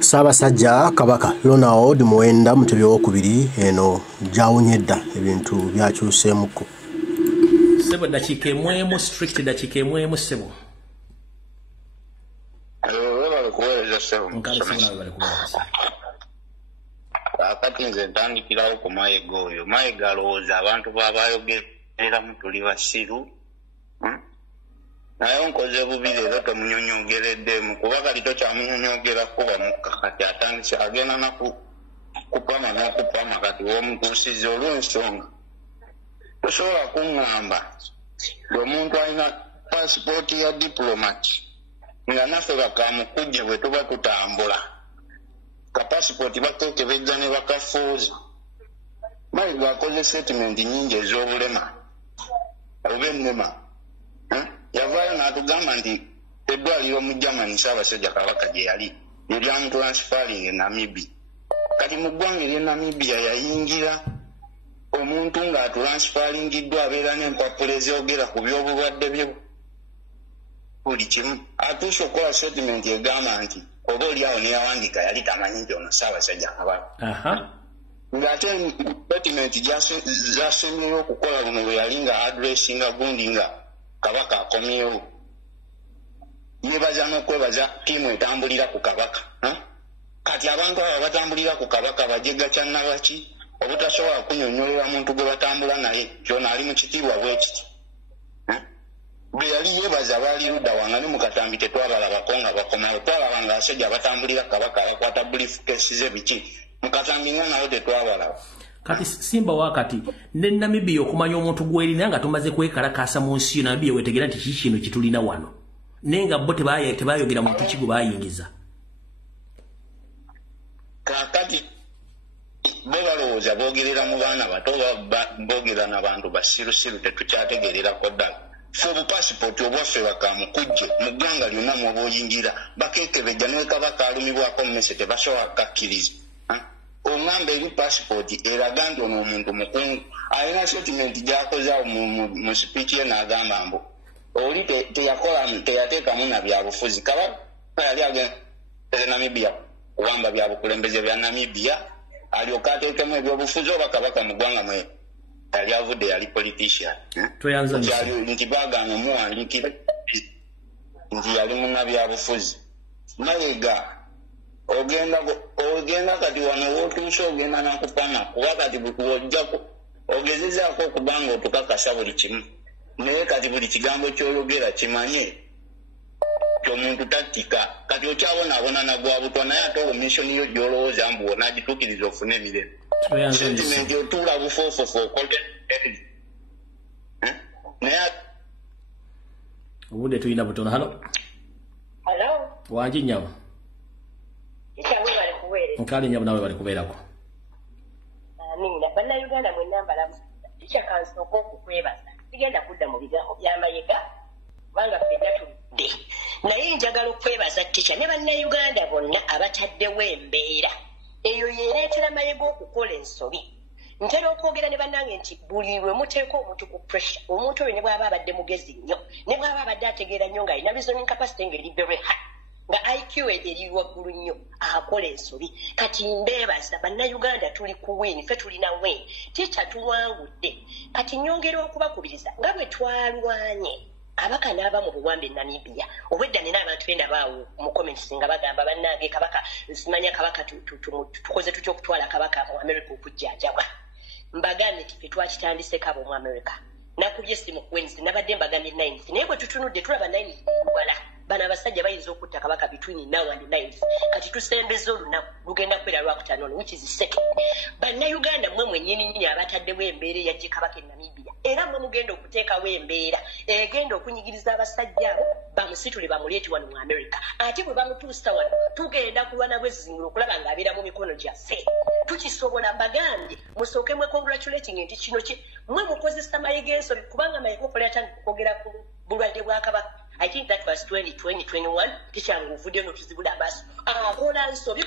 Ssaabasajja Kabaka Ronald Muwenda Mutebi w'okubiri eno gyawunyedda ebintu byakyuseemuko. Sebo dakiika emwemu strict dakiika emwemu sebo. Akati nze ntandikirawo ku Mayiga oyo. Mayiga alowooza abantu baabayogereramu tuli basiru. Naye nkoze bubi leero tomunyonyogereddemu kuba kali tokyamunyonyogera kuba mukka kati atandise agenda nakupama n'okupama kati w'omutuusiza olw'ensonga. Tosobola kuŋŋamba ng'omuntu alina paasipooti ya diplomati nga naffe bakamukujje bwe tuba tutambula. Ka paasipooti bakeekebejja ne bakafuuza. Mayiga akoze statement nnyingi ez'obulema oba ennema. Yavaayo n'atugamba nti eddwaliro mu Germany Ssaabasajja Kabaka gye yali eryamutransferring e Namibia. Kati mu ggwanga ery'e Namibia yayingira omuntu ng'aturansferingiddwa abeera n'empapula ezogera ku by'obulwadde bye buli kimu. Atuuse okukola statement egamba nti oba oliawo neyawandiika yali tamanyi nti ono Ssaabasajja Kabaka. Ng'ate statement gy'asemyeyo okukola buno bwe yali nga addressinga gundi nga Kabaka akomyewo. Yebaza n'okwebaza ttiimu etambulira ku Kabaka. Kati abantu abo batambulira ku Kabaka bajega kyannabaki obutasobola kunyonyolera muntu gwe batambula naye kyona ali mu kitiibwa bwe kiti. Bwe yali yebaza baali ludda wanga ne mu katambi tetwabalabako nga bakomawo. Twalaba nga abasajja abatambulira Kabaka bakwata briefcase ze biki mu katambi nga nawo tetwabalaba. Kati Simba wakati ne Namibia okumanya omuntu gw'erina nga tumaze kwekalakaasa mu nsi Namibia wetegera nti kino kitulina wano. Nenga bo tebayogera muntu ki gwe bayingiza. Kakati bo balowooza boogerera mu baana bato boogera n'abantu basirusiru tetukyategererako ddala. Ffe obupaasipooti obwaffe bakamukujje mu ggwanga lyonna mw'oboyingira bakeekebejja ne Kabaka alumibwako mmese tebasobola kukakkiriza. Ongamba eri paasipooti eraga nti ono omuntu mukungu. Alina statement gy'akoze awo mu speech ye n'agamba mbu oli teyateekamu na byabufuzi. Kabaka yali agenda Namibia kuwamba byabukulembeze bya Namibia alyoka ateekemu ebyobufuzi oba Kabaka mu ggwanga mwe yali avudde yali politician. Nti baagaana omuwandiikira nti yali munnabyabufuzi. Mayiga ogenda kati wano wootuuse ogenda nakupama kuba kati wojjako ogezezaako okubanga otukakasa buli kimu naye kati buli kigambo ky'ologera kimanye ky'omuntu tattika kati okyabonaabona nagwa butwa naye ate omishoni yo gy'olowooza mbu wonaagituukiriza ofune emirembe sentimenti otuula bufoofofo okole naye obudde tulina butono. Halo wangi nnyabo nkali nnyabo nawe bali kubeerako. Amina bannayuganda mwenna mbalamu tikya kansooka okukwebaza sigenda kudda mu bigambo bya Mayiga kubanga ffenna tuludde naye njagala okwebaza tikya ne bannayuganda bonna abataddewo embeera eyo yeereetera Mayiga okukola ensobi. Ntera okwogera ne bannange nti buli lwe muteeka omuntu ku pressure omuntu oyo ne bw'aba abadde mugezi nnyo ne bw'aba abadde ategeera nnyo ng'alina reasoning capacity ng'eri very high nga IQ eri waggulu nnyo akola ensobi. Kati mbeebaza bannayuganda tuli ku win ffe tulina win tikya tuwangudde. Kati nyongera okubakubiriza nga bwe twalwanye Kabaka n'aba mu buwambe e Namibia obwedda nina abantu benda baawo mu comments nga bagamba bannange Kabaka nsimanya Kabaka tukoze tutya okutwala Kabaka mu America okujjanjabwa. Mbagambye nti ffe twakitandise kabo mu America nakubye essimu ku Wednesday nabadde mbagambye 9th naye bwe tutunudde tulaba 9th wala bano abasajja bayinza okutta Kabaka between now and 9th kati tusembeza olunaku lugenda kwera Lwakutaano which is second. Bannayuganda mmwe mwennyini abataddewo embeera eyajje Kabaka e Namibia era mmwe mugenda okuteekawo embeera egenda okunyigiriza abasajja abo bamusitule bamuleeti wano mu America ate bwe bamutuusa wano tugenda kulwana bwezizingiro okulaba ng'abeera mu mikono gyaffe. Tukisobola mbagambye musooke mwe congratulating nti kino mmwe mukozesa Mayiga ensobi kubanga Mayiga okola yatandika okwogera ku bulwadde bwa Kabaka. I think that was 2021 kishangu ovudde no tuzibula basi akola nsobi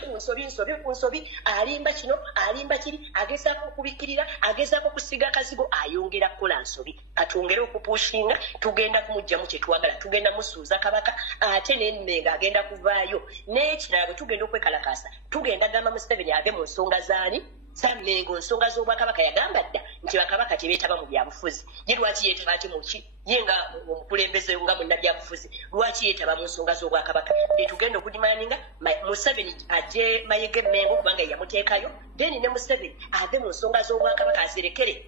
ku nsobi alimba kino alimba kiri agezaako okubikirira agezaako okusiga akazigo ayongera kukola nsobi katwongere okupushinga tugenda kumujjamu kye twagala tugenda musuuza kabaka ate n'emmenga agenda kuvaayo n'ekirala bwe tugenda okwekalakaasa tugenda gamba Museveni ave mu nsonga zaani Mengo nsonga z'obwakabaka yagamba dda nti bakabaka tebeetaba mu byabufuzi ye lwaki yeetaba ate muki ye nga omukulembeze nga munnabyabufuzi lwaki yeetaba mu nsonga z'obwakabaka tugenda okudimaninga Museveni ajje Mayege Mengo kubanga yamuteekayo then ne Museveni ave mu nsonga z'obwakabaka azirekere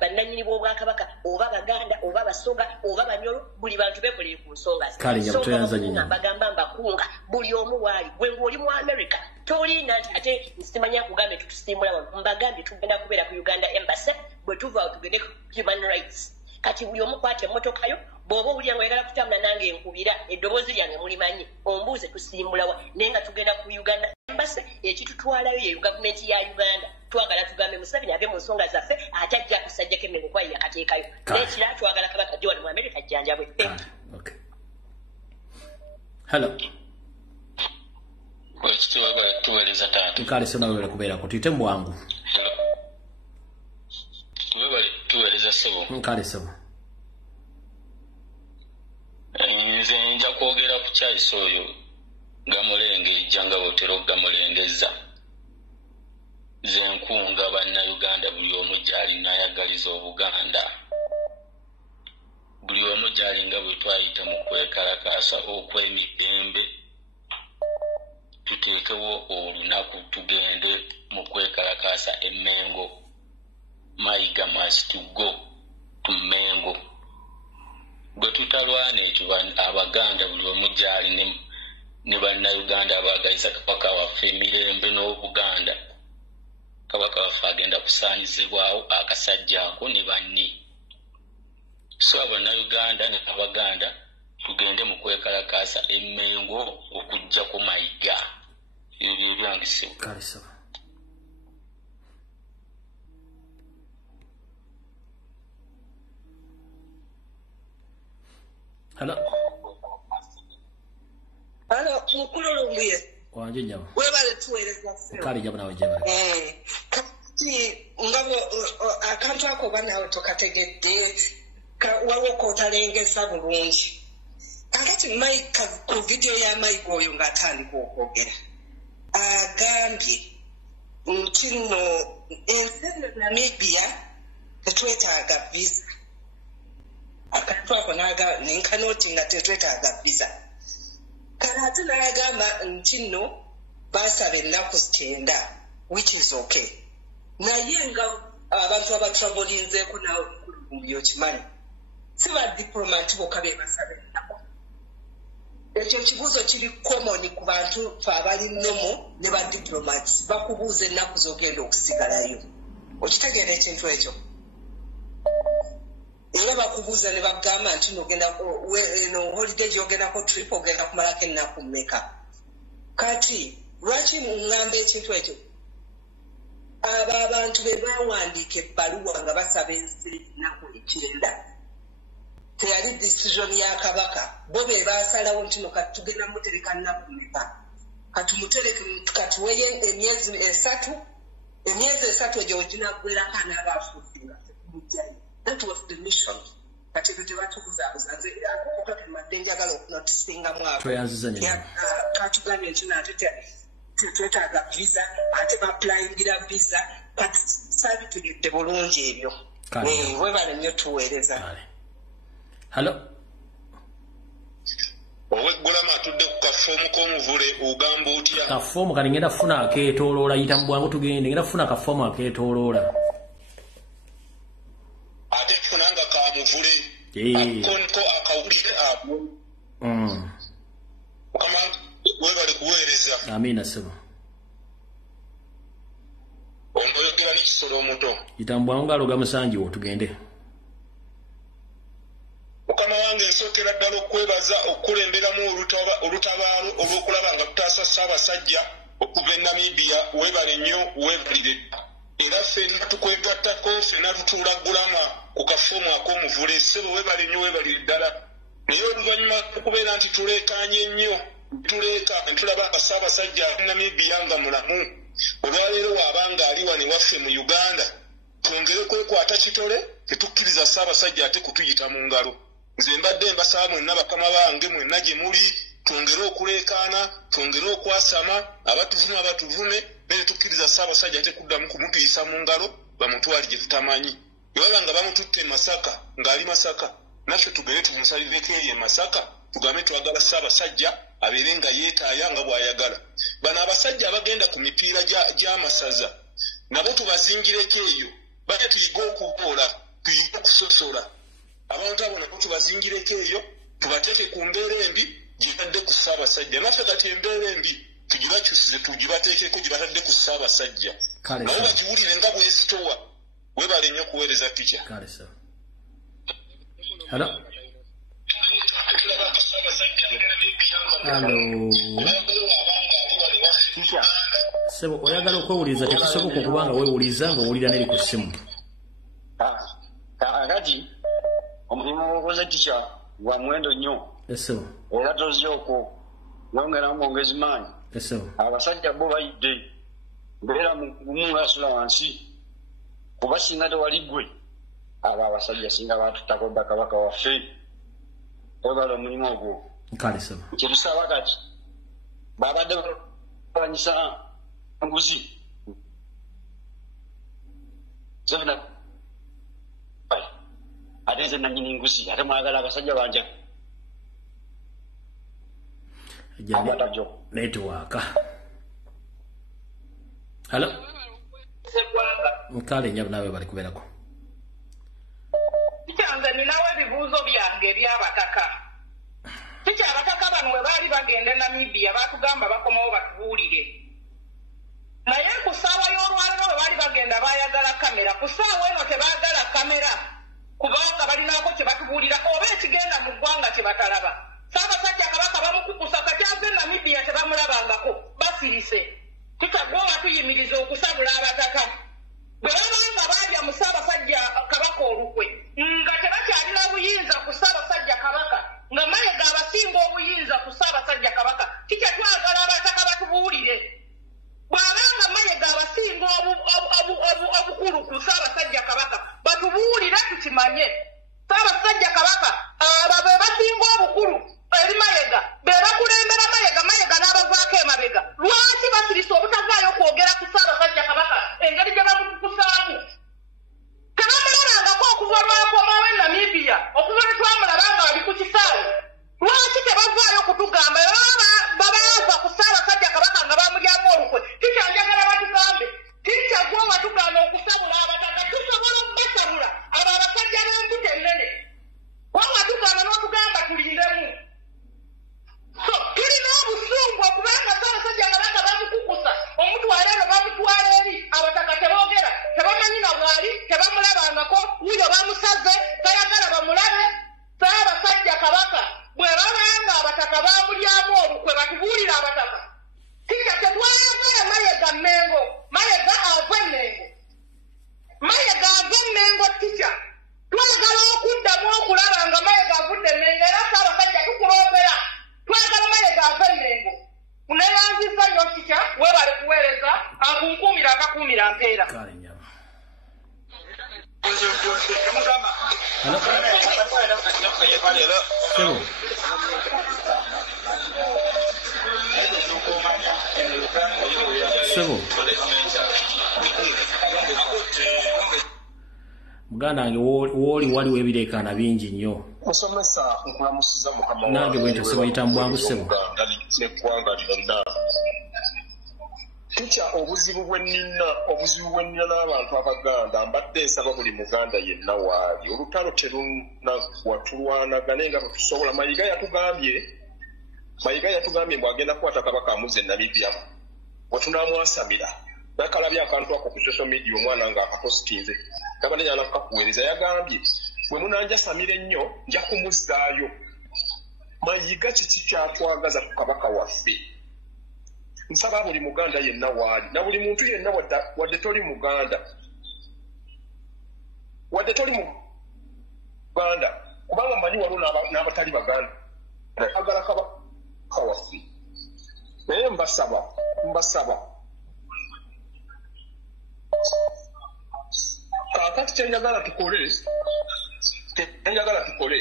bannanyini b'obwakabaka oba baganda oba basoga oba banyolo buli bantu bekolere ku nsonga bagamba mbakunga buli omu waali gwe ng'oli mu America tolina nti ate nsimanya kugambe tutusimbula wano mbagambye tugenda kubeera ku Uganda Embassy bwe tuva tugende human rights kati buli omu kwata emmotoka yo bw'oba owulira ng'oyagala kutambula nange enkubira eddoboozi lyange mulimanyi ombuuze tusimbulawa naye nga tugenda ku Uganda Embassy ekitutwalayo ye gavumenti ya Uganda twagala tugambe Museveni ave mu nsonga zaffe ate ajja kusajjako Mengo kwayi yakateekayo n'ekirala twagala kabaka ajje wano mu America ajjanjabwe. Hello. Tuweereza taata. Nkale sona wewe kubeera ko tuyite mu bwangu. Tuweereza ssebo. Nkale sebo. Nze nja kwogera ku kyayisa oyo Gamulenge ejjanga botero Gamulengeza. Ze nkunga bannayuganda buli omu gy'alina ayagaliza Obuganda. Buli omu gy'alinga bwe twayita mu kwekalakaasa okw'emirembe. Tuteekewo olunaku tugende mu kwekalakaasa Mengo. Mayiga must to go to Mengo. Bwe tutalwana ekyo Abaganda buli omu gy'ali ne bannayuganda abaagaliza kabaka waffe emirembe n'Obuganda. Kabaka waffe agenda kusaanyizibwawo akasajja ako ne banne. So Abannayuganda ne Abaganda tugende mu kwekalakaasa Mengo okujja ku Mayiga. Ebyo byangisiwa. Kalisa. Hello. Hello, mukulu lumbuye. Wanje nyama. Webale tuweereza ssebo. Kali jaba nawe jeba. Kati ngabo akantu ako banawe tokategedde wawo kotalengeza bulungi. Kakati Mike ku video ya Mike oyo ng'atandika okwogera. Agambye nti nno ensi Namibia tetwetaaga visa. Akantu ako nenkanoti nga tetwetaaga visa. Kanati n'agamba nti nno baasaba ennaku 9 which is okay. Naye nga abantu abatravelinzeeko nawe byokimanyi si badiplomati bokka be basaba ennaku. Ekyo kibuuzo kiri common ku bantu fe abali nomo ne badiplomati bakubuuza ennaku z'ogenda okusigalayo. Okitegeera ekintu ekyo? Era bakubuuza ne bagamba nti nogenda holiday gy'ogendako trip ogenda kumalako ennaku mmeka. Kati lwaki muŋŋamba ekintu ekyo? Abo abantu be bawandiika ebbaluwa nga basaba ensi ennaku 9. Teyali decision ya kabaka. Bo be baasalawo nti no kati tugenda mutereka nnaku mmeka. Katumutereke katuweyo emyezi 3. Emyezi 3 egyo ginaggwerako anaabafuusinga tetumujjayo. That was the mission. Kati tebatukuzabuza nze akokka tumadde njagala okunotisinga mwabo. Tweyanziza nnyo. Katugambye nti nate twetaaga visa ate baplayingira visa kati saabitulidde bulungi ebyo. Webale nnyo tuweereza. Hello. Oweggulamu atudde ku kafoomu k'omuvule ogamba otya? Kafoomu kati ngenda kufuna akeetooloola yita mu bwangu tugende ngenda kufuna kafoomu akeetooloola. Ate funanga ka muvule. Akonko akawulire abo. Kama webale kuweereza. Amina sebo. Ongoyogera n'ekisolo omuto. Yita mu bwangu aloga musanjiwo tugende. Mukama wange nsookera ddala okwebaza okukulemberamu olutabaalo olw'okulaba nga tutaasa Ssaabasajja okuva e Namibia. Webale nnyo webalire. Era ffenna tukwegattako ffenna tutuula Gulama ku kafoomu ak'omuvule. Ssebo webale nnyo webalire ddala. Naye oluvannyuma okubeera nti tuleekaanye nnyo tuleeka tulaba Ssaabasajja Namibia nga mulamu olwaleero waabanga ali wano waffe mu Uganda twongere kwekwata kitole tetukkiriza Ssaabasajja ate kutuyita mu ngalo nze mbadde mbasaba mwenna bakama bange mwenna gye muli twongere okuleekaana twongere okwasama abatuvume ne tukkiriza Ssaabasajja ate kuddamu kumutuyisa mu ngalo bamutwali gye tutamanyi bwaba nga bamututte Masaka ng'ali Masaka naffe tugere tumusalireko eyo e Masaka tugambe twagala Ssaabasajja abeere nga yeetaaya nga bw'ayagala bano abasajja abagenda ku mipiira gy'amasaza nabo tubazingireko eyo bate tuyiga okuboola tuyiga okusosola abantu abo nabo tubazingireko eyo tubateeke ku mbeera embi gibadde ku Ssaabasajja naffe kati embeera embi tugibakyusize tugibateekeko gibatadde ku Ssaabasajja nabo bagiwulire nga bwesitowa webale nnyo okuweereza pica Hello. Sebo oyagala okwewuliza tekisoboka okubanga weewuliza ng'owulira neri ku ssimu. Akati omulimu gwokoze tica gwa muwendo nnyo. Esebo. Era tozze okwo yongera mwongezi maanyi. Esebo. Abasajja bo bayidde mbeera mugumu ngasula wansi kuba singa tewali ggwe abo abasajja singa baatuttako dda kabaka waffe webala omulimu ogwo. Nkale sebo. Kyetusaba kati babadde balwanyisa nguzi ate nze nanyini nguzi ate mwagala abasajja banja netiwaaka. Hello. Nkale nnyo naawe bali kubeerako. Kyanze ninawo ebibuuzo byange ebyabataka. Kiki abataka bano bwe baali bagenda e Namibia baatugamba bakomawo batubuulire. Naye ku ssaawa y'olwaliro bwe baali bagenda baayagala kamera. Ku ssaawa eno tebaagala kamera kubanga balinaako kye batubuulira oba ekigenda mu ggwanga kye batalaba. Ssaabasajja Kabaka bamukukusa kati ave Namibia tebamulabangako basirise. Tutagwa batuyimiriza okusabula abataka. Bwe babanga baalya mu Ssaabasajja Kabaka olukwe nga tebakyalina buyinza ku Ssaabasajja Kabaka nga Mayiga abasinga obuyinza ku Ssaabasajja Kabaka kikya twagala abataka batubuulire. Bw'abanga Mayiga abasinga obukulu ku Ssaabasajja Kabaka batubuulire tukimanye. Ssaabasajja Kabaka abo be basinga obukulu eri Mayiga be bakulembera Mayiga n'abavaako emabega. Lwaki basirisa obutavaayo kwogera ku Ssaabasajja Kabaka engeri gye bamukukusaamu? Tebamulabangako okuva lwakomawo e Namibia okuva lwe twamulabanga bali ku kisaawe. Lwaki tebavaayo kutugamba babaava ku Ssaabasajja Kabaka nga bamulyamu olukwe? Tikyanjagala batugambe tikyagwa watugamba okusabula abataka tusobola okubasabula abo abasajja b'embuto ennene wawatugamba n'otugamba tulindemu. So tulina obusungu okubanga Ssaabasajja Kabaka bamukukusa omutwala eno bamutwala eri abataka teboogera tebamanyi na bwali tebamulabangako wuyo bamusaze tayagala bamulabe. Ssaabasajja Kabaka bwe babanga abataka bamulyamu olukwe batubuulira abataka tikya tetwayagala Mayiga Mmengo Mayiga ave Mmengo Mayiga ave Mmengo tikya twagala okuddamu okulaba nga Mayiga avudde Mmengo era Ssaabasajja tukuloopera twagala Mayiga ave Mmengo. Uneyanzisa nnyo tikya weebale kuweereza akunkuumira akakuumira mpeera. Sebo. Sebo. Muganda wange wooli waliwo ebireekaana bingi nnyo. Musomesa nkulamusiza mukama wange. Nange bwe ntyo bayita mu bwangu Sebo. N'eggwanga lyonna. Tutya obuzibu bwe nnina n'abantu Abaganda mbadde nsaba buli Muganda yenna waali. Olutalo terunawatulwanagane nga bwe tusobola. Mayiga yatugambye bw'agenda kukwata Kabaka amuze Namibia bwe tunaamwasamira. Nakalabye akantu ako ku social media omwana nga akapositinze. Kabadde nyala kukakuweereza yagambye bwe munanjasamira ennyo nja kumuzzaayo. Mayiga kiki kyatwagaza ku Kabaka waffe? Nsaba buli Muganda yenna waali na buli muntu yenna wadde toli Muganda kubanga manyi waliwo n'abatali Baganda agala Kabaka waffe naye mbasaba kakati kyenjagala tukole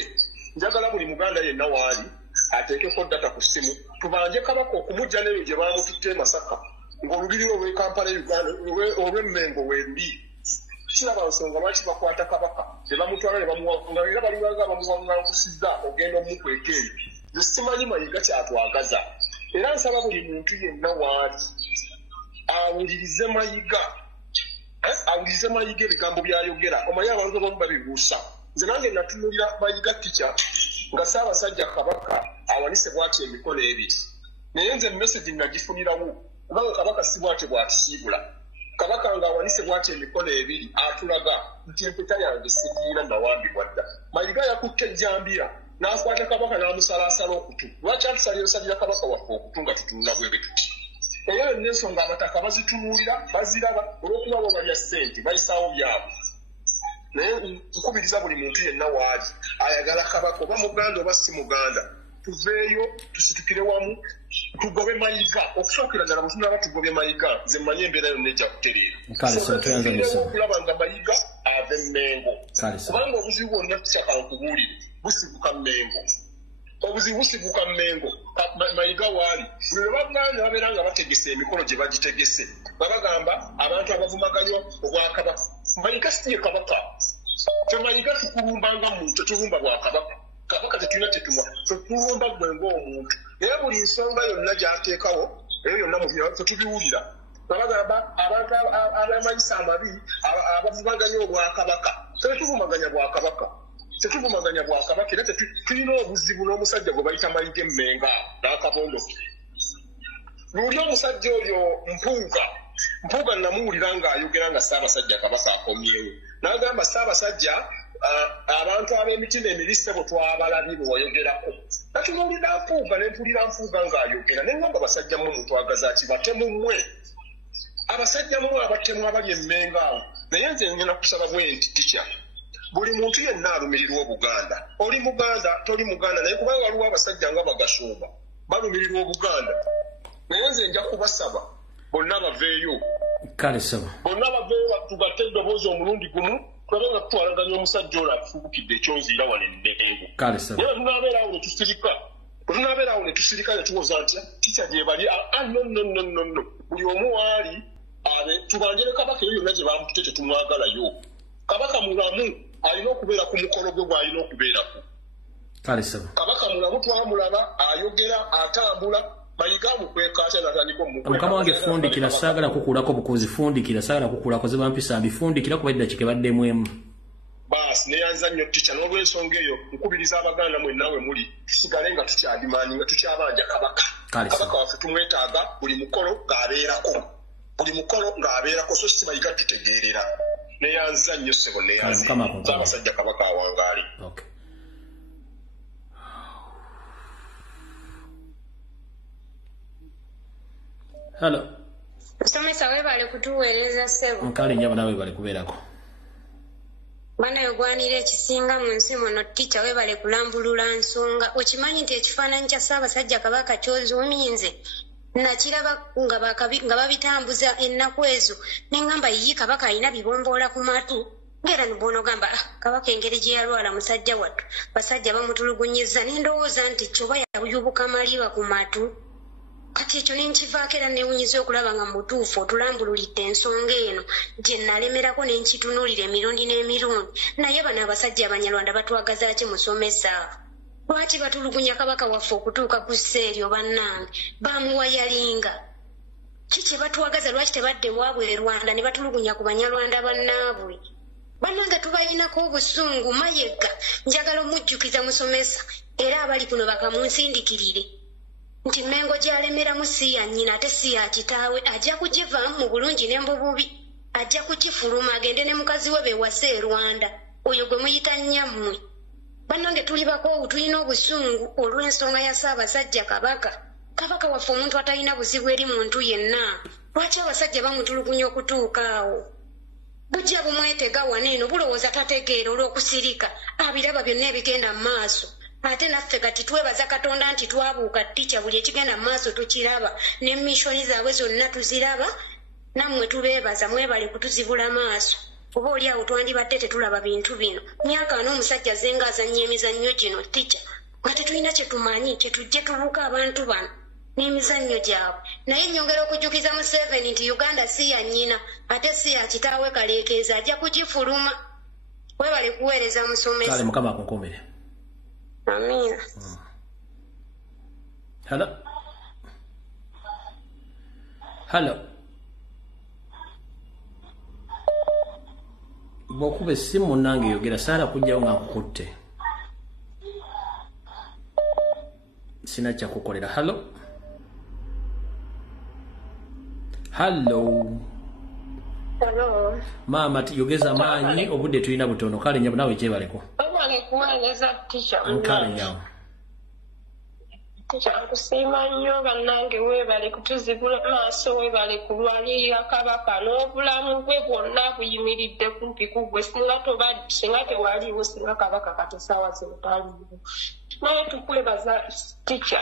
njagala buli muganda yenna waali ateekeko data ku ssimu tubanje Kabaka okumujja neyo gye baamututte Masaka ng'olubiri olw'Ekampala Uganda olw'Emmengo weeruli kiraba nsonga lwaki bakwata Kabaka ne bamutwala ne bamuwanga era baliwanga bamuwangangusizza ogenda omukweka eyo nze simanyi Mayiga kyatwagaza era nsaba buli muntu yenna waali awulirize Mayiga ebigambo byayogera omanyi abantu abamu babibuusa nze nange natunulira Mayiga tica nga Ssaabasajja Kabaka awanise bw'ati emikono ebiri naye nze message nagifunirawo kubanga Kabaka si bw'ati bw'atusiibula Kabaka nga awanise bw'ati emikono ebiri atulaga nti empeta yange sigiina nawambibwa dda Mayiga yakutte ejjambiya n'akwata Kabaka n'amusalaasala okutu lwaki atusalirasalira Kabaka waffe okutu nga tutunula bwebe tuti eyo yonna ensonga abataka bazitunuulira baziraba olw'okuba bo balya ssente bayisaawo byabwe naye nkubiriza buli muntu yenna waali ayagala Kabaka oba muganda oba si muganda tuveeyo tusitukire wamu tugobe Mayiga okusookera ddala bwe tunaba tugobye Mayiga nze mmanyi embeera yonna ejja kutereera okulaba nga Mayiga ava Emmengo kubanga obuzibu bwonna tusakankubuulire busibuka Mmengo obuzibu busibuka Mmengo Mayiga waali buli lwe baganda babeera nga bategese emikolo gye bagitegese babagamba abantu abavumaganywa obwakabaka Mayiga si ye Kabaka Mayiga tukulumbanga muntu tulumba bwakabaka Kabaka tetulina tetulumba gwe ng'omuntu era buli nsonga yonna gy'ateekawo eyo yonna mu byaffe tubiwulira babagamba abantu abamayisa amabi abavumaganya obwakabaka tetuvumaganya bwakabaka era tulina obuzibu n'omusajja gwe bayita Mayiga Emmenga n'akabondo luli omusajja oyo mpuuga namuwulira ng'ayogera nga Ssaabasajja Kabaka akomyewo n'agamba Ssaabasajja abantu ab'emitima emirise bwe twabalabye bwe wayogerako natunuulira Mpuuga ne mpulira Mpuuga ng'ayogera ne ngamba basajja mmwe mutwagaza ki batemu mmwe abasajja mmwe abatemu abali Emmengo awo naye nze ngenda kusaba bwe nti tica buli muntu yenna alumirirwa Obuganda oli muganda toli muganda naye kubanga waliwo abasajja nga Bagasumba balumirirwa Obuganda naye nze nja kubasaba bonna baveeyo bonna baveeyo tugatte eddoboozi omulundi gumu tulabe nga tutwalaganya omusajja oyo atufuukidde ekyonziira wano Emmengo naye tunaabeerawo ne tusirika ne tuwoza nti tica gye bali nno buli omu waali tubanjire Kabaka eyo yonna gye bamutute tetumwagalayo Kabaka mulamu alina okubeera ku mukolo gwe gw'alina okubeerako Kabaka mulamu twamulaba ayogera atambula Mayiga mukwekasha natandika Mukama wange fundikira saagala kukulako bukozi fundikira saagala kukulako ze bampisa mbifundikira kuba edda kikebaddemu emu baasi neyanza nnyo tica n'olw'ensonga eyo nkubiriza abaganda mwennawe muli tusigale nga tukyadimaani nga tukyabanja Kabaka waffe tumwetaaga buli mukolo ng'abeerako so si Mayiga tutegeerera neyanza nnyo ssebo neyanza Ssaabasajja Kabaka awangaali Hello. Musomesa weebale kutuweereza ssebo. Nkale nnyabo nawe weebale kubeerako. Bwana yogwanira ekisinga mu nsi muno tica weebale kulambulula nsonga. Okimanyi nti ekifaananyi kya Ssaabasajja Kabaka kyozuuminze nakiraba nga babitambuza ennaku ezo ne ngamba yiyi Kabaka alina bibomboola ku matu ngera nibonogamba Kabaka engeri gye yalwala musajja wattu basajja bamutulugunyizza nendowooza nti kyoba yayubuka maliba ku matu kati ekyo nenkivaako era newunyiza okulaba nga mutuufu otulambululidde ensonga eno gye nalemerako nenkitunuulira emirundi n'emirundi naye bano abasajja abanyarwanda batwagaza ki musomesa lwaki batulugunya Kabaka waffe okutuuka ku sseeryo bannange bamuwayalinga kiki batwagaza lwaki tebadde waabwe e Rwanda ne batulugunya ku banyarwanda bannaabwe bannange tubayinako obusungu Mayiga njagala omujjukiza musomesa era abali kuno bakamunsindikirire nti Mmengo gy'alemeramu si ya nnyina ate si ya kitaawe ajja kugivaamu mu bulungi ne mu bubi ajja kukifuluma agende ne mukazi we bewase e Rwanda oyo gwe muyita nnyammwe bannange tuli bakoowu tulina obusungu olw'ensonga ya Ssaabasajja Kabaka waffe omuntu atalina buzibu eri muntu yenna lwaki abasajja bamutulugunya okutuuka awo bujja bumwetega wano eno bulowooza tategeera olw'okusirika abiraba byonna ebigenda mu maaso ate naffe kati twebaza Katonda nti twabuuka tticha buli ekigenda mu maaso tukiraba ne mishoni zaabwe zonna tuziraba nammwe tubeebaza mwebale kutuzibula maaso oba oli awo twandibadde tetulaba bintu bino myaka n'omusajja zenga azannya emizannyo gino tticha nga tetulina kye tumanyi kye tujje tubuuka abantu bano n'emizannyo gyabwe naye nnyongera okujjukiza Museveni nti Uganda si ya nnyina ate si ya kitaawe kaleekeeza ajja kugifuluma webale kuweereza musomesa kale mukama akunkomere amiina halo bw'okuba essimu nange yogera saala kujjawo nga nkukutte sina kyakukolera halo maama yogeza maanyi obudde tulina butono kale nyabu nawe kyebaleko nkale nyawo kusiima nnyo bannange weebale kutuzibula maaso weebale kulwanirira kabaka n'obulamu bwe bwonna buyimiridde kumpi ku gwe singa tewaliiwo singa kabaka katusaawa zebutaliiwo naye tukwebaza tica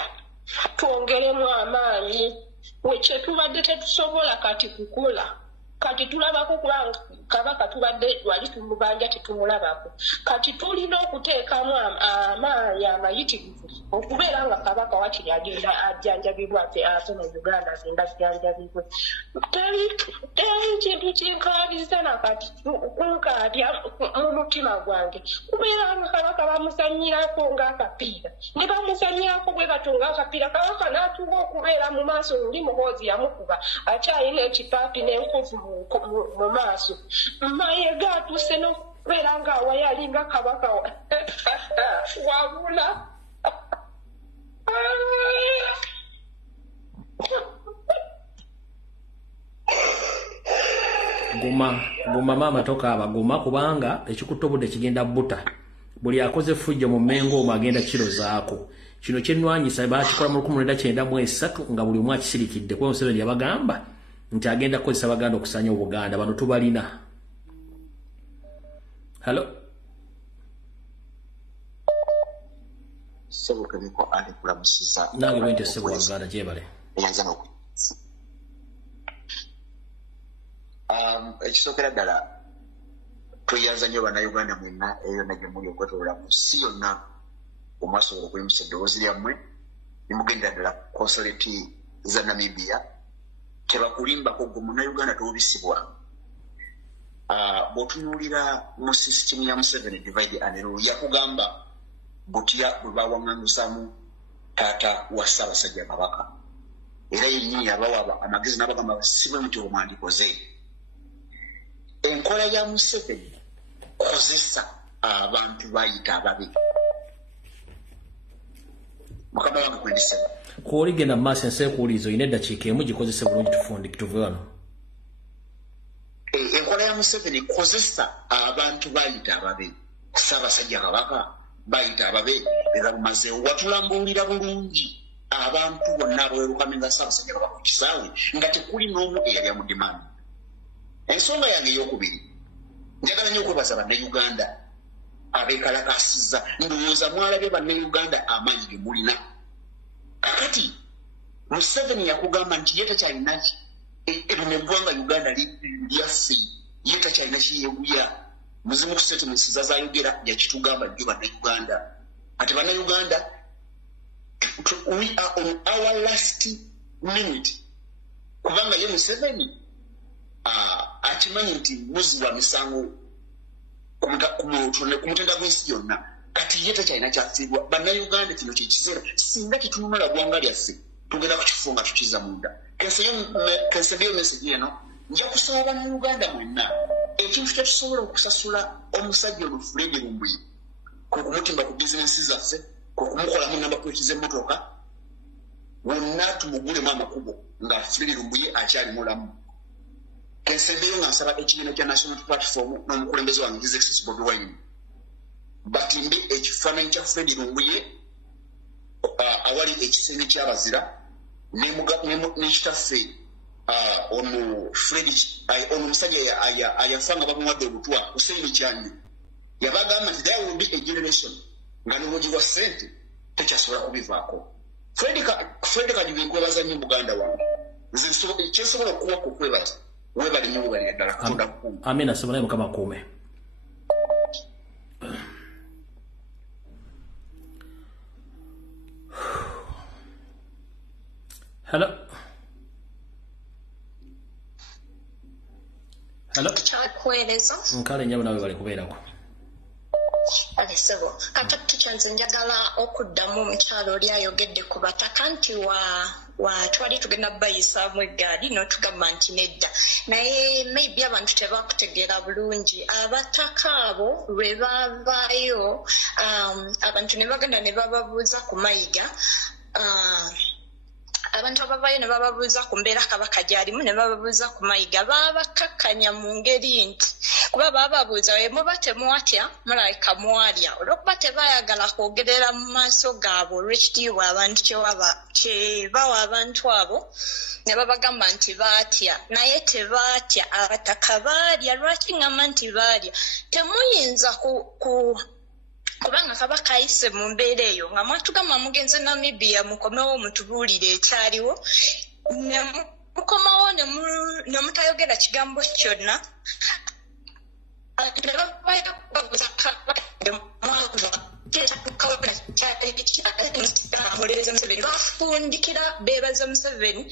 twongeremu amaanyi wekye tubadde tetusobola kati kukola kati tulabako kubanga kabaka tubadde wali tumubanja tetumulabako kati tulina okuteekamu amaanyi amayitirivu okubeera nga kabaka wakiri agenda ajjanjabibwa ate mu Uganda agenda ajjanjabibwe teri kintu kinkaabiza nakati kunkaabya mu mutima gwange kubeera nga kabaka bamuzanyirako ng'akapiira ne bamuzanyirako bwe bato ng'akapiira kabaka n'atuba okubeera mu maaso oli muhoozi yamukuba akyalina ekipaapi n'enkovu mu maaso mayiga atuuse n'okubeera ng'awayali nga kabaka wabula guma maama tokaaba guma kubanga ekikutta obudde kigenda buta buli akoze fujjo mu Mengo omwo agenda kirozaako kino kyenwanyisa baakikola mu 1993 nga buli omu akisirikidde kuba Museveni yabagamba nti agenda kukozesa Baganda okusanya Obuganda bano tubalina halo Sebukebeko ali kulamusiza nange bwente sebo Baganda gyebale eyanza n'oku ekisookera ddala tweyanza nnyo bannayuganda mwenna eyo nagyo muli okwetolola mu nsi yonna omwasobola okulimusa eddoboozi lyammwe nimugendera ddala konsoleti za Namibia tebakulimbako gwe munnayuganda towubisibwa bw'otunuulira mu sisitimu ya Museveni divide and rule yakugamba butya bwe bawaŋŋangusamu taata wa Ssaabasajja Kabaka era yennyini abawa amagezi n'abagamba basibwe muti omwandikoze enkola ya Museveni kozesa abantu bayita ababi mukama wange kwendisema kuoligenda maaso enseekuulizo ine eddakiika emu gikozese bulungi tuve wano enkola ya Museveni kozesa abantu bayita ababi Ssaabasajja Kabaka bayita ababe ebalumaze watulambuulira bulungi abantu bonna abawerukamye nga Ssaabasajja Kabaka ku kisaawe nga tekuli n'omu eyali amudimaani ensonga yange ey'okubiri njagala nnyo okwebaza bannayuganda abeekalakasiza ndowooza mwalabye bannayuganda amaanyi ge mulina kakati Museveni yakugamba nti ye takyalina lino eggwanga Uganda lyaffe ye takyalina kiyeeguya muzimu ku statements zazayogera yakitugamba nnyo bannayuganda ati bannayuganda we are on our last minute kubanga ye Museveni akimanyi nti muzi wa misango ku mutenda gw'ensi yonna kati ye takyalina kyafiibwa bannayuganda kino kyekiseera singa kitununula ggwanga lyaffe tugenda kukifunga tukiza munda kensebeyo message eno nja kusaba bannayuganda mwenna ekintu kyetusobola okusasula omusajja ono Fred Lumbuye kwe kumutimba ku bizinensi zaffe kwe kumukolamu namba plate z'emmotoka wonna tumugulemu amakubo nga Fred Lumbuye akyali mulamu kensembeyo nga nsaba ekibiina kya National Platform n'omukulembeze wange His Excellency Bobi Wine batimbe ekifaananyi kya Fred Lumbuye awali ekisenge ky'abazira n'ekitaffe ono Fred ono omusajja ayafa nga bamuwadde obutwa Hussein Kyanyi yabagamba nti there will be a generation nga n'omugiwa ssente tekyasobola kubivaako. Fred Kajubi nkwebaza nnyo muganda wange. Nze kyensobola okuwa ku kwebaza webali mubalira ddala Katonda kukuuma. Amina sobola Mukama kuume. Hello. Kyakwerezo. Nkale nyabo nawe bali kubeerako. Alisebo. Kakati kyanze njagala okuddamu omukyalo oli ayogedde ku bataka nti twali tugenda bayisaamu eggaali n'otugamba nti nedda. Naye maybe abantu tebakutegeera bulungi. Abataka abo lwe baavaayo abantu ne bagenda ne bababuuza ku mayiga. Abantu abavaayo ne bababuuza ku mbeera Kabaka gy'alimu ne bababuuza ku mayiga baabakakkanya mu ngeri nti kuba baababuuza muba temwatya mulayika mwalya olw'okuba tebaayagala kwogerera mu maaso gaabwe olw'ekitiibwa abantu kye bawa abantu abo ne babagamba nti baatya naye tebaatya abataka baalya. Lwaki ngamba nti baalya? Temuyinza kubanga Kabaka ayise mu mbeera eyo nga mwatugamba mugenze Namibia mukomewo mutubuulire ekyaliwo ne mukomawo ne mutayogera kigambo kyonna bafundikira beebaza Museveni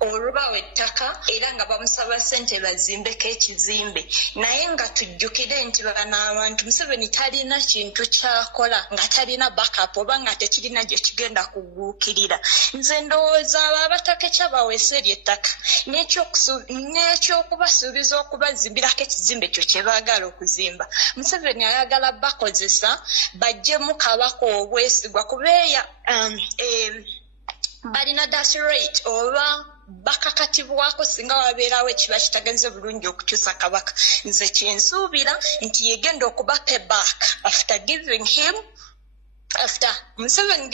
olw'obawa ettaka era nga bamusaba ssente bazimbeko ekizimbe naye nga tujjukire nti bano abantu Museveni talina kintu kyakola nga talina backup oba nga tekirina gye kigenda kuguukirira. Nze ndowooza abo abataka ekyabaweesa ery'ettaka n'ekyokubasuubiza okubazimbirako ekizimbe ekyo kye baagala okuzimba Museveni ayagala bakozesa bajjemu Kabaka obwesigwa kubeeya balina dash rate oba bakakatibwako singa wabeerawo ekiba kitagenze bulungi okukyusa Kabaka. Nze kyensuubira nti yegenda okuba payback after Museveni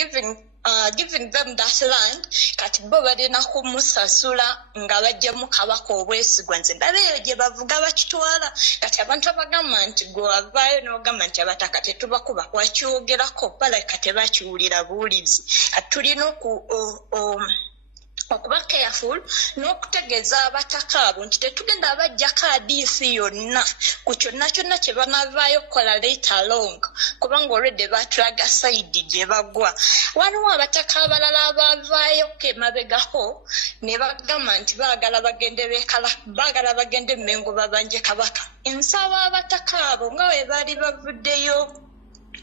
giving them that land kati bo balina kumusasula nga bajjamu Kabaka obwesigwa. Nze ndaba eyo gye bavuga bakitwala kati abantu abagamba nti gwe wavaayo n'ogamba nti abataka tetubakuba wakyogerako balabika tebakiwulira buwulizi. Kati tulina okuba careful n'okutegeeza abataka abo nti tetugenda abajjako adiisi yonna ku kyonna kye banavaayo kukola later along kubanga already batulaga sayidi gye bagwa. Waliwo abataka abalala abavaayo emabegako ne bagamba nti baagala bagende Mmengo babanje Kabaka. Nsaba abataka abo nga bwe baali bavuddeyo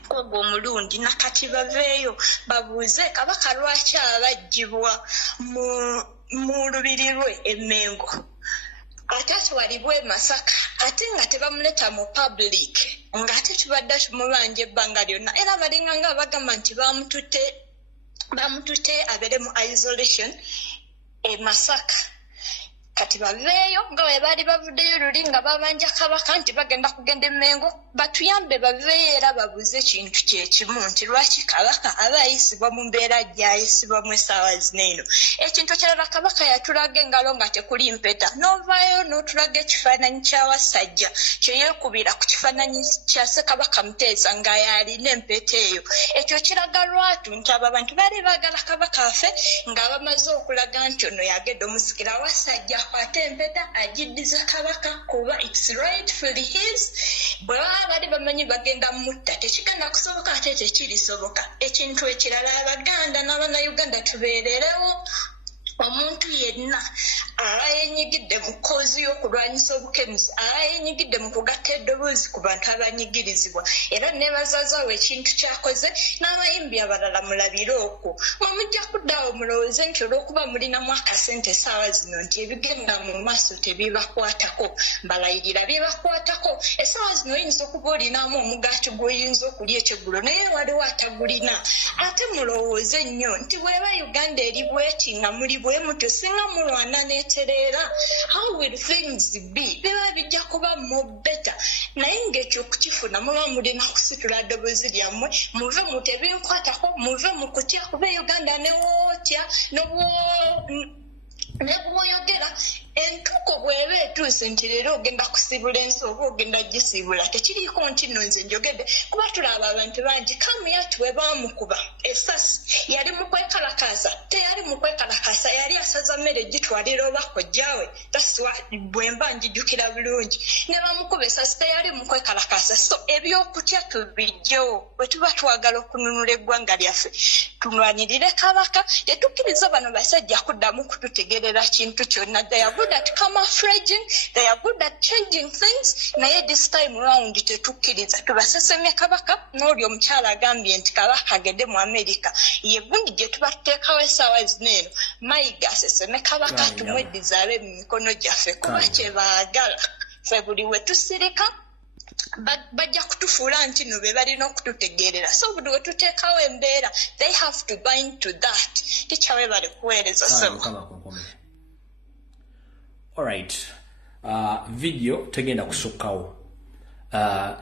ogwo omulundi nakati baveeyo babuuze Kabaka lwaki abajjibwa mu lubiri lwe Mmengo ate atwalibwe Masaka ate nga tebamuleta mu public nga ate kibadde kimubanja ebbanga lyonna era balinga nga bagamba nti bamutute abeere mu isolation Masaka. Kati baveeyo nga bwe baali bavuddeyo luli nga babanja Kabaka nti bagenda kugenda Mmengo batuyambe baveeyo era babuuze ekintu kyekimu nti lwaki Kabaka aba ayisibwa mu mbeera gy'ayisibwamu essaawa zino eno. Ekintu kirala Kabaka yatulaga engalo nga tekuli mpeta n'ovaayo n'otulaga ekifaananyi ky'awasajja kye yeekubira ku kifaananyi kya Ssekabaka Muteesa nga yalina empeta eyo. Ekyo kiraga lwatu nti abo abantu baali baagala Kabaka afe nga bamaze okulaga nti ono yagenda omusikira awasajja akwate empeta agiddiza Kabaka kuba it's rightfully his. Bwe baba bali bamanyi bagenda mutta tekigenda kusoboka ate tekirisoboka. Ekintu ekirala Abaganda n'Abannayuganda tubeererewo omuntu yenna ayenyigidde mu koozi y'okulwanyisa obukemuzi ayenyigidde mu kugatta eddoboozi ku bantu abanyigirizibwa era neebazaazawo ekintu kyakoze n'abayimbi abalala mulabire okwo mujja kuddaawo mulowooze nti olw'okuba mulinamu akasente essaawa zino nti ebigenda mu maaso tebibakwatako mbalayirira bibakwatako. Essaawa zino oyinza okuba olinamu omugaati gw'oyinza okulya ekyeggulo naye waliwo atagulina. Ate mulowooze nnyo nti bw'eba Uganda eri bweti nga muli bwe muto singa mulwana n'etereera how will things be? Biba bijja kuba more better. Naye ng'ekyo okukifuna muba mulina kusitula ddoboozi lyammwe muve mu tebinkwatako muve mu kutya kuba Uganda ne wootya nebwoyogera entuuko bweba etuuse nti leero ogenda kusibula ensi oba ogenda gisibula tekiriiko nti nno nze njogedde kuba tulaba abantu bangi kamuyati we baamukuba esasi yali mu kwekalakaasa teyali mu kwekalakaasa yali asaza mmere gitwalira oba kojjawe taswa bwemba njijjukira bulungi ne bamukuba esasi teyali mu kwekalakaasa so ebyokutya tubijjewo bwe tuba twagala okununula eggwanga lyaffe tulwanirire kabaka tetukkiriza bano basajja kuddamu kututegerera kintu kyonna they are good at camouflaging they are good at changing things naye this time round tetukkiriza tubasesemye kabaka n'oli omukyala agambye nti kabaka agende mu America ye gundi gye tuba tuteekawo essaawa zino eno mayiga aseseme kabaka tumweddizaale mu mikono gyaffe kuba kye baagala ffe buli we tusirika bajja kutufuula nti no be balina okututegeerera so buli we tuteekawo embeera they have to bind to that tikyawe bali kuweereza sebo. Alright, video tegenda kusukkawo.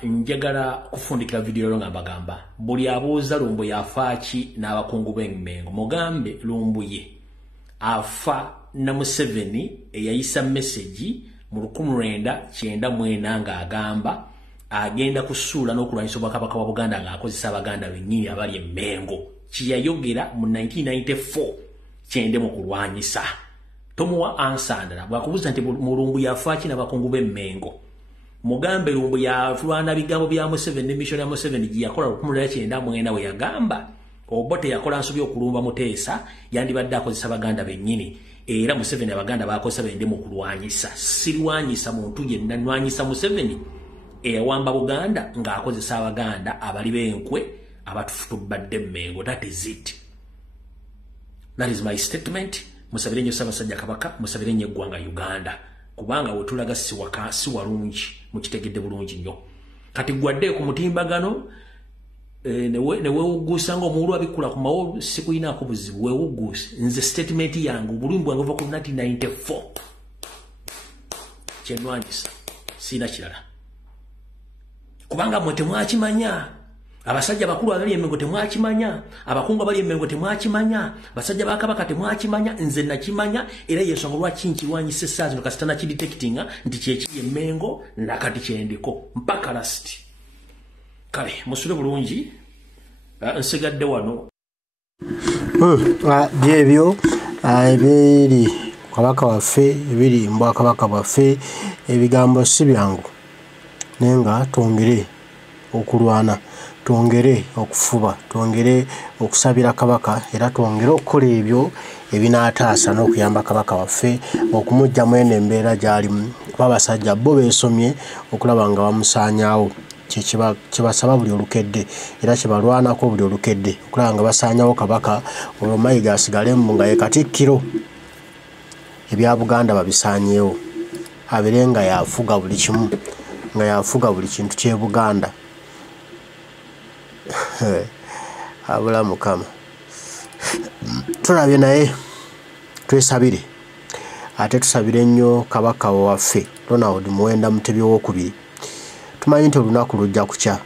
Njagala kufundikira video lo ngamba buli abuuza Lumbu yafaaki n'abakungu b'Emmengo mugambe Lumbu ye afa na Museveni eyayisa message mu 1994 ng'agamba agenda kusuula n'okulwanyisa obwakabaka wa Buganda ng'akozesa Abaganda bennyini abali Emmengo kiyayogera mu 1994 kyende mu kulwanyisa. Tomuwa ansandala bwakubuza nti Lumbu yafaaki n'abakungu b'Emmengo mugambe Lumbu yalwana bigambo bya Museveni ne mission ya Museveni giyakola 1994 we yagamba obote yakola nsobi okulumba Muteesa yandibadde akozesa Abaganda bennyini era Museveni Abaganda bakozesa bende mu kulwanyisa sirwanyisa muntu yenna nwanyisa Museveni eyawamba Buganda ng'akozesa Abaganda abali b'enkwe abatufutubadde Emmengo. That is it. That is my statement. Musabire nnyo Ssaabasajja Kabaka, musabire nnyo eggwanga Uganda kubanga wetulaga si walungi mukitegedde bulungi nnyo. Kati gwadde ku mutimbagano ne weewuguusa ng'omuwulu abikula ku mawo sikuyinaako buzibu weewuguuse nze statement yange obulumi bwange buva ku 1994 kyenwanyisa siina kirala kubanga mwe temwakimanya abasajja bakulu abali Emmengo temwakimanya abakungu abali Emmengo temwakimanya basajja ba Kabaka temwakimanya nze nakimanya era yensonga lwaki nkirwanyisa essaawa zino kasita nakidetectinga nti kyekiri Emmengo nakati kyendiko mpaka last. Kale musule bulungi nsigadde wano byebyo ebiri kabaka waffe ebiri mbwa kabaka waffe ebigambo si byangu nenga twongere okulwana twongere okufuba twongere okusabira kabaka era twongere okukola ebyo ebinaataasa n'okuyamba kabaka waffe okumujja mwene embeera gy'alimu kuba abasajja bo beesomye okulaba nga bamusaanyaawo kyebasaba buli olukedde era kyebalwanako buli olukedde okulaba nga basaanyawo kabaka olwo Mayiga asigale nga ye Katikkiro ebya Buganda babisaanyeewo abire nga yafuga buli kimu nga yafuga buli kintu ky'e Buganda. Abula Mukama tulabye naye twesabire ate tusabire nnyo kabaka waffe Ronald Muwenda Mutebi owookubiri. Tumanyi nti olunaku lujja kukya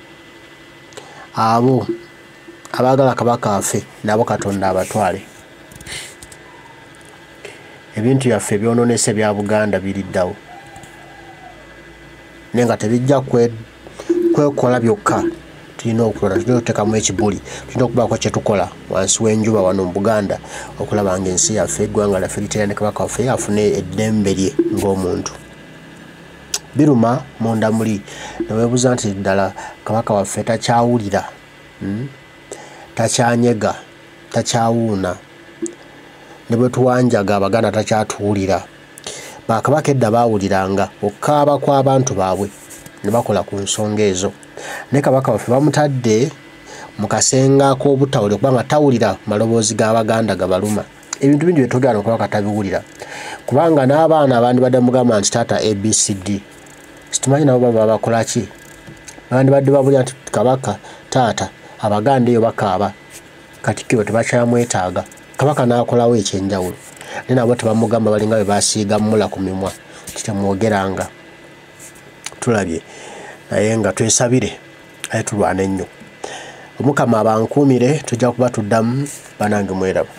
abo abaagala kabaka waffe nabo Katonda abatwale. Ebintu byaffe ebyonoonese bya Buganda biriddawo naye nga tebijja kwekola byokka. Tulina okukola tulina okuteekamu ekibuli tulina okubaako kye tukola wansi w'enjuba wano mu Buganda okulaba ng'ensi yaffe eggwanga lyaffe litera ne kabaka waffe yafune eddembe lye ng'omuntu. Biruma munda muli ne weebuuza nti ddala kabaka waffe takyawulira takyanyega takyawuuna ne bwe tuwanjaga Abaganda takyatuwulira. Bakabaka edda baawuliranga okukaaba kw'abantu baabwe ne bakola ku nsonga ezo. Ne kabaka waffe bamutadde mu kasenga k'obutawulira kubanga tawulira maloboozi g'Abaganda gabaluma. Ebintu bingi bye tugana kabaka tabiwulira kubanga n'abaana abandi badde mugamba nti taata ABCD situmanyi nabo baba bakola ki abandi badde babulira nti kabaka taata Abaganda eyo bakaaba Katikkiro tebakyamwetaaga. Kabaka n'akolawo ekyenjawulo ne nabo tebamugamba balinga bwe baasiiga mmula ku mimwa kitemwogeranga. Tulabye naye nga twesabire aye tulwane nnyo Omukama abankuumire tujja kuba tuddamu banange mweraba.